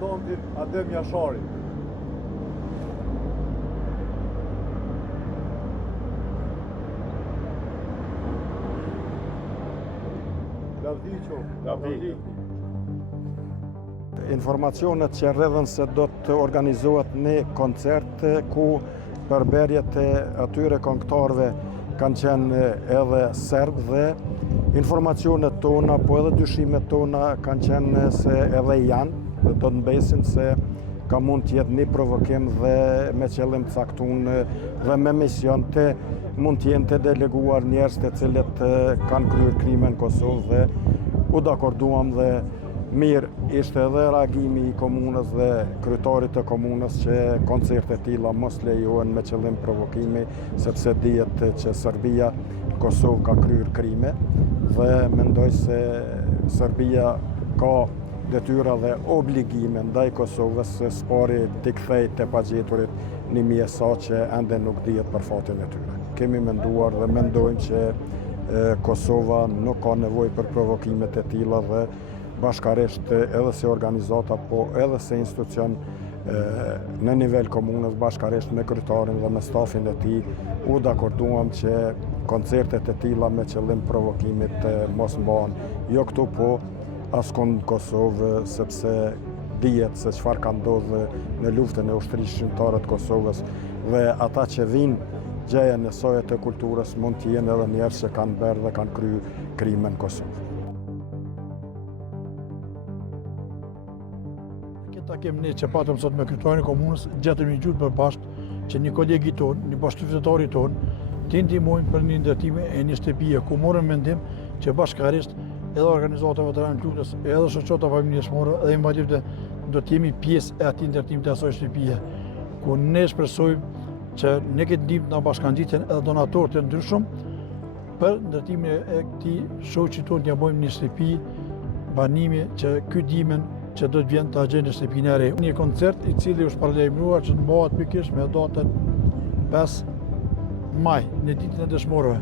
komandantin Adem Jashari. Lavdi. Informacionet që rrëdhen se do të organizohet një koncert ku përberjet e atyre këngëtarëve kanë qenë edhe serbë dhe informacionet tona, po edhe dyshimet tona kanë qenë se edhe janë dhe do të mbesin se ka mund të jetë një provokim dhe me qëllim caktun dhe me mision të mund të jenë të deleguar njerëz të cilët kanë kryer krime në Kosovë dhe u dakorduam dhe mirë ishte edhe reagimi i komunës dhe kryetarit të komunës që koncerte tilla mos lejohen me qëllim provokimi sepse dihet që Serbia në Kosovë ka kryer krime dhe mendoj se Serbia ka detyra dhe obligime ndaj Kosovës se spari t'i kthejë të pagjeturit një mjesa që ende nuk dihet për fatin e tyre. Kemi menduar dhe mendojmë që Kosova nuk ka nevojë për provokimet e tilla dhe bashkarisht edhe si organizata, po edhe si institucion në nivel komunës, bashkarisht me kryetarin dhe me stafin e tij, u dakorduam që koncertet e tilla me qëllim provokimit mos mbahen. Jo këtu, po askund në Kosovë, sepse dihet se çfarë ka ndodhur në luftën e ushtrisë shqiptare të Kosovës dhe ata që vinë gjejën e saj të kulturës mund të jenë edhe njerëz që kanë bërë dhe kanë kryer krime në Kosovë. Këta kemi ne që patëm sot me kryetarin e komunës, gjetëm një gjuhë për bashkë që një kolegi tonë, një bashkëfytetari tonë, të ndihmojnë për një ndërtime e një shtëpie ku morëm mendim që bashkarisht edhe organizata veteranë të luftës, edhe shoqata familjesmore, edhe invalidëve do të jemi pjesë e atij ndërtimit të asaj shtëpie, ku ne shpresojmë që ne këtë ndihmë na bashkangjiten edhe donatorë të ndryshëm për ndërtimin e këtij shoqi tonë t'ia bëjmë një shtëpi banimi që ky dimën që do të vjen të agjenë në shtëpinë e re. Një koncert i cili është paralajmëruar që të mbahet pikërisht me datën 5 maj, në ditën e dëshmorëve.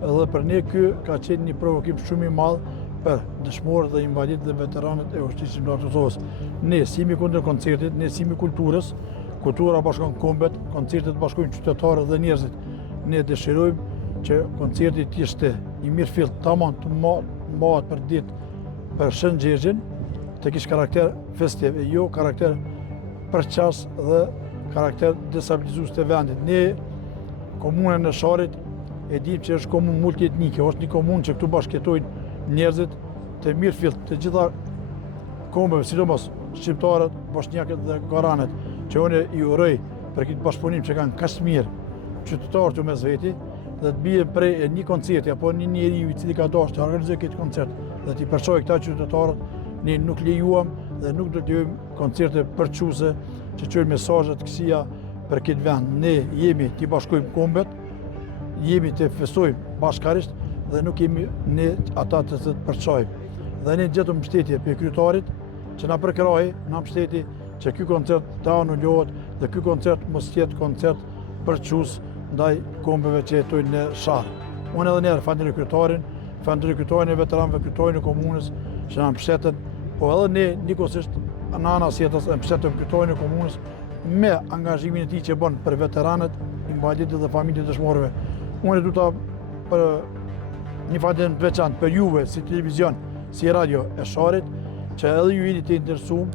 Edhe për ne ky ka qenë një provokim shumë i madh për dëshmorët dhe invalidët dhe veteranët e ushtrisë shqiptare të Kosovës. Ne si jemi kundër koncertit, ne si jemi kulturës, kultura bashkon kombet, koncertet bashkojnë qytetarët dhe njerëzit. Ne dëshirojmë që koncerti të ishte i mirëfillt, tamam të mbahet për ditë për Shën Gjergjin, të kishë karakter festiv, e jo karakter përqas dhe karakter destabilizues të vendit. Ne, komunën e Sharit, e dim që është komunë multietnike, është një komunë që këtu bashkëjetojnë njerëzit të mirëfillt të gjitha kombeve, sidomos shqiptarët, bosnjakët dhe goranët, që unë i uroj për këtë bashkëpunim që kanë kaq mirë qytetarët të mes veti, dhe të bie prej një koncerti apo një njeriu i cili ka dashur të organizojë këtë koncert dhe të përçojë këta qytetarët. Ne nuk lejuam dhe nuk do të lejojmë koncerte përçuese që çojnë mesazhe të këqija për këtë vend. Ne jemi të bashkojmë kombet, jemi të festojmë bashkarisht dhe nuk jemi ne ata të të përçojmë. Dhe ne gjetëm mbështetje për kryetarit që na përkrahej, na mbështeti që ky koncert të anulohet dhe ky koncert mos jetë koncert përçues ndaj kombeve që jetojnë në Sharr. Unë edhe njerë falenderoj kryetarin, falenderoj kryetarin e veteranëve, kryetarin e komunës që na mbështeten, po edhe ne njëkohësisht në anas jetës e mbështetëm kryetarin e komunës me angazhimin e tij që bën për veteranët, invalidët dhe familjet e dëshmorëve. Unë du ta për një falënderim të veçantë për juve si televizion, si radio e Sharrit, që edhe ju jeni të interesuar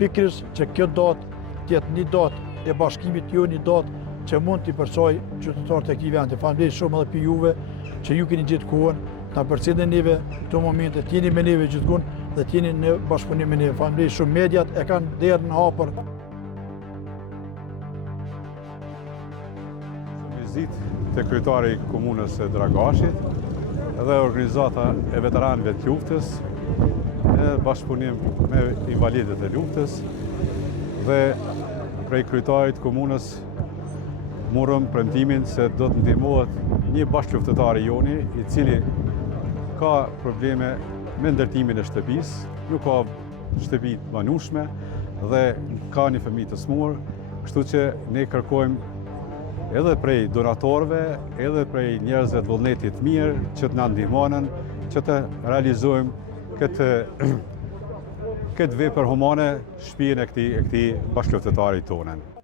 pikërisht që kjo datë të jetë një datë e bashkimit, jo një datë që mund t'i përçojë qytetarët e këtij vendi. Faleminderit shumë edhe për juve që ju keni gjetë kohën ta përcjellni neve këto momente, të jeni me neve gjithmonë dhe të jeni në bashkëpunim me neve. Faleminderit shumë, mediat e kanë derën e hapur. Vizitë te kryetari i komunës së Dragashit dhe organizata e veteranëve të luftës në bashkëpunim me invalidët e luftës dhe prej kryetarit komunës morëm premtimin se do të ndihmohet një bashkëluftëtar i joni i cili ka probleme me ndërtimin e shtëpisë, nuk ka shtëpi të banueshme dhe ka një fëmijë të smur, kështu që ne kërkojmë edhe prej donatorëve, edhe prej njerëzve të vullnetit mirë që të na ndihmonin që të realizojmë këtë këtë vepër humane shpijen e këtij bashkëluftëtarit tonë.